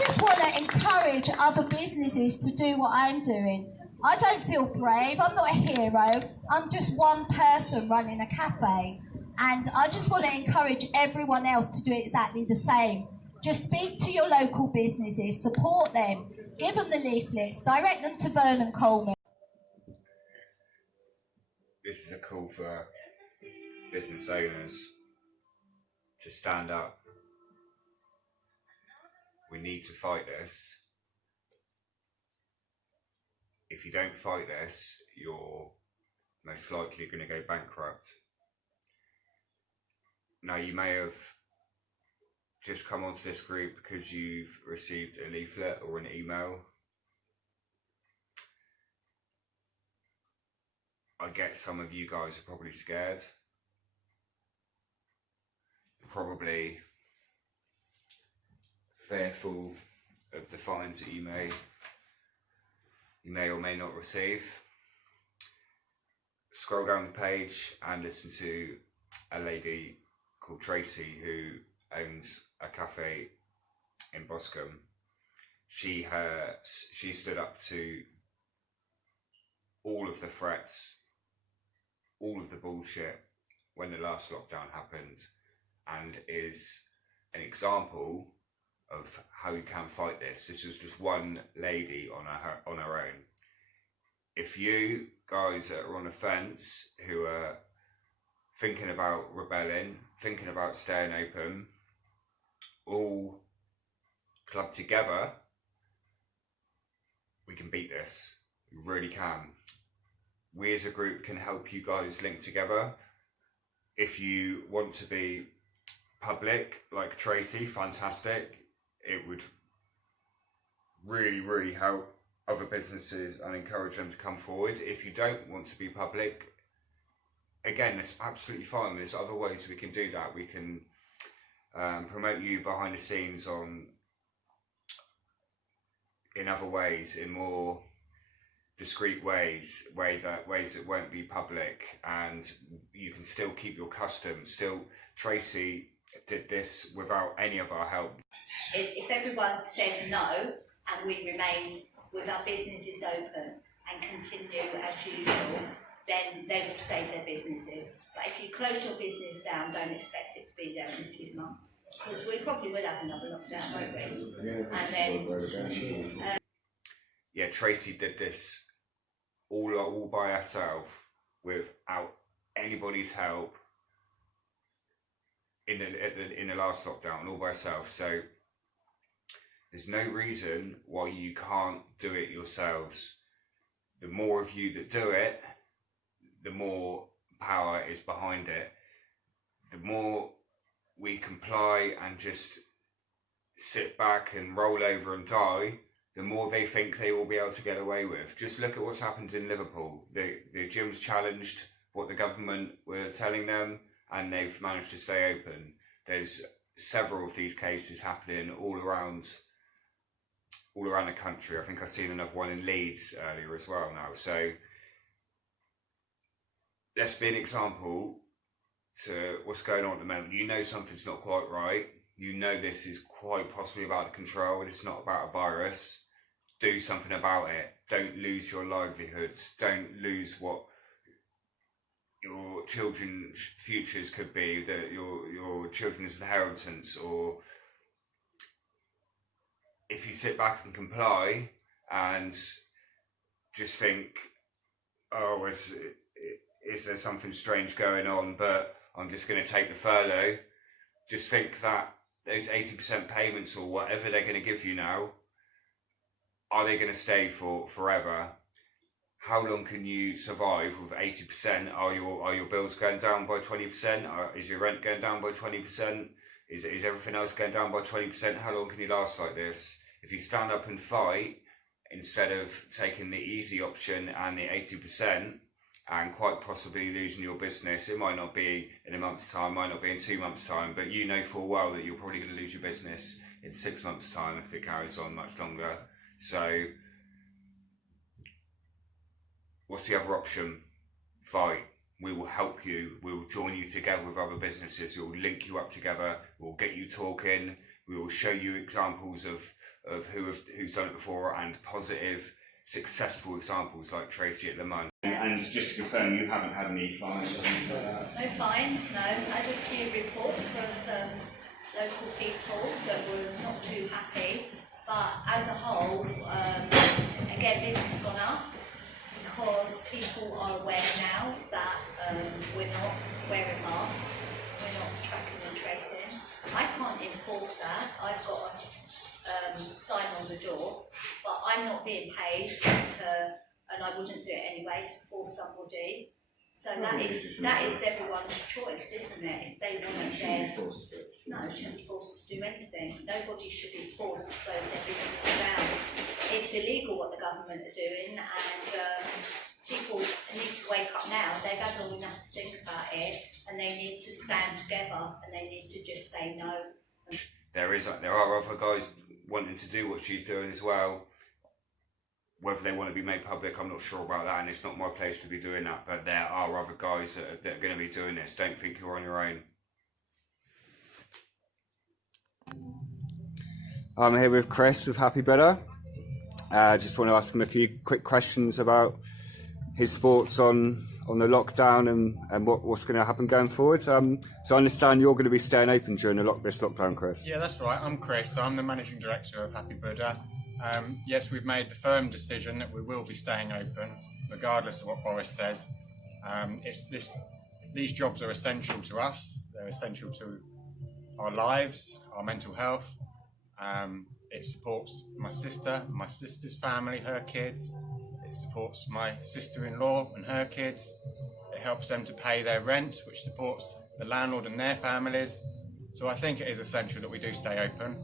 just want to encourage other businesses to do what I'm doing. I don't feel brave, I'm not a hero, I'm just one person running a cafe. And I just want to encourage everyone else to do exactly the same. Just speak to your local businesses, support them, give them the leaflets, direct them to Vernon Coleman. This is a call for business owners to stand up. We need to fight this. If you don't fight this, you're most likely going to go bankrupt. Now, you may have just come onto this group because you've received a leaflet or an email. I get some of you guys are probably scared. Probably fearful of the fines that you may or may not receive. Scroll down the page and listen to a lady called Tracy who owns a cafe in Boscombe. She stood up to all of the threats, all of the bullshit when the last lockdown happened, and is an example of how you can fight this. This was just one lady on her own. If you guys that are on the fence, who are thinking about rebelling, thinking about staying open, all clubbed together, we can beat this. We really can. We as a group can help you guys link together. If you want to be public, like Tracy, fantastic. It would really, really help other businesses and encourage them to come forward. If you don't want to be public, again, it's absolutely fine. There's other ways we can do that. We can promote you behind the scenes in other ways, in more discreet ways that won't be public, and you can still keep your custom. Still, Tracy did this without any of our help. If everyone says no and we remain with our businesses open and continue as usual, then they will save their businesses. But if you close your business down, don't expect it to be there in a few months, because we probably will have another lockdown, won't we? And then Tracy did this all by herself without anybody's help in the last lockdown, all by herself. So there's no reason why you can't do it yourselves. The more of you that do it, the more power is behind it. The more we comply and just sit back and roll over and die, the more they think they will be able to get away with. Just look at what's happened in Liverpool. The gyms challenged what the government were telling them, and they've managed to stay open. There's several of these cases happening all around the country. I think I've seen another one in Leeds earlier as well now. So let's be an example to what's going on at the moment. You know something's not quite right. You know this is quite possibly out of control. It's not about a virus. Do something about it. Don't lose your livelihoods. Don't lose what your children's futures could be, that your children's inheritance. Or if you sit back and comply and just think, oh, is there something strange going on, but I'm just going to take the furlough, just think that those 80% payments or whatever they're going to give you now, are they going to stay for forever? How long can you survive with 80%? Are your bills going down by 20%? Is your rent going down by 20%? Is everything else going down by 20%? How long can you last like this? If you stand up and fight, instead of taking the easy option and the 80%, and quite possibly losing your business, it might not be in a month's time, might not be in 2 months' time, but you know full well that you're probably going to lose your business in 6 months' time if it carries on much longer. So what's the other option? Fight. We will help you. We will join you together with other businesses. We will link you up together. We will get you talking. We will show you examples of of who's done it before, and positive, successful examples like Tracy at Le Mans. And just to confirm, you haven't had any fines or anything like that? No fines, no. I had a few reports from some local people that were not too happy, but as a whole, again, business has gone up because people are aware now that we're not wearing masks, we're not tracking and tracing. I can't enforce that. I've got a sign on the door, but I'm not being paid to, and I wouldn't do it anyway, to force somebody. So that is everyone's choice, isn't it? If they want it there. No, shouldn't be forced to do anything. Nobody should be forced to close their business down. It's illegal what the government are doing, and people need to wake up now. They've had long enough to think about it, and they need to stand together, and they need to just say no. There are other guys wanting to do what she's doing as well. Whether they want to be made public, I'm not sure about that, and it's not my place to be doing that, but there are other guys that are going to be doing this. Don't think you're on your own. I'm here with Chris of Happy Better. Just want to ask him a few quick questions about his thoughts on the lockdown and what's going to happen going forward. So I understand you're going to be staying open during this lockdown, Chris. Yeah, that's right. I'm Chris. I'm the managing director of Happy Buddha. Yes, we've made the firm decision that we will be staying open, regardless of what Boris says. These jobs are essential to us. They're essential to our lives, our mental health. It supports my sister's family, her kids. It supports my sister-in-law and her kids. It helps them to pay their rent, which supports the landlord and their families. So I think it is essential that we do stay open.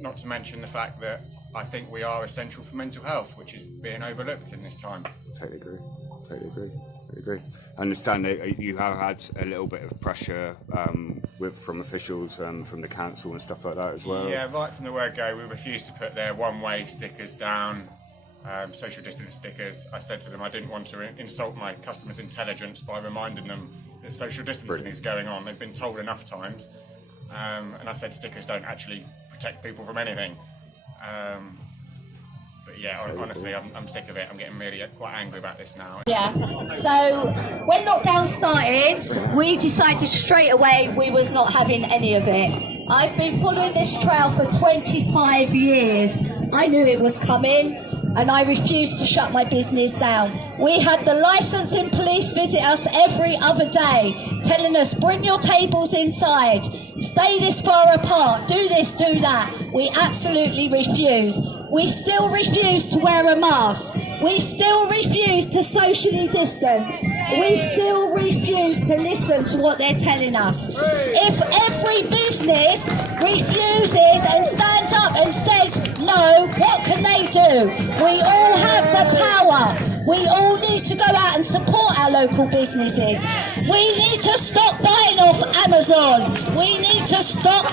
Not to mention the fact that I think we are essential for mental health, which is being overlooked in this time. Totally agree. I understand that you have had a little bit of pressure from officials, from the council and stuff like that as well. Yeah, right from the word go, we refused to put their one-way stickers down, social distance stickers. I said to them I didn't want to insult my customers' intelligence by reminding them that social distancing is going on. They've been told enough times. And I said stickers don't actually protect people from anything. But yeah, honestly, I'm sick of it. I'm getting really quite angry about this now. Yeah, so when lockdown started, we decided straight away we was not having any of it. I've been following this trail for 25 years. I knew it was coming, and I refused to shut my business down. We had the licensing police visit us every other day, telling us, bring your tables inside, stay this far apart, do this, do that. We absolutely refused. We still refuse to wear a mask. We still refuse to socially distance. We still refuse to listen to what they're telling us. If every business refuses and stands up and says no, what can they do? We all have the power. We all need to go out and support our local businesses. We need to stop buying off Amazon. We need to stop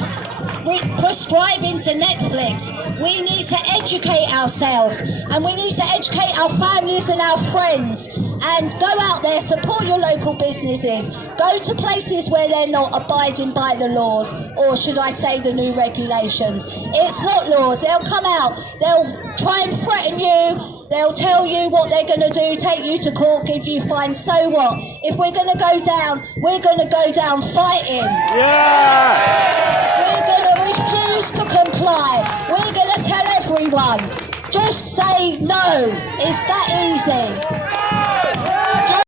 prescribing to Netflix. We need to educate ourselves, and we need to educate our families and our friends, and go out there, support your local businesses, go to places where they're not abiding by the laws, or should I say the new regulations. It's not laws. They'll come out, they'll try and threaten you, they'll tell you what they're going to do, take you to court, give you fines. So what? If we're going to go down, we're going to go down fighting. Yeah! We're going to refuse to comply. We're going to tell everyone, just say no. It's that easy.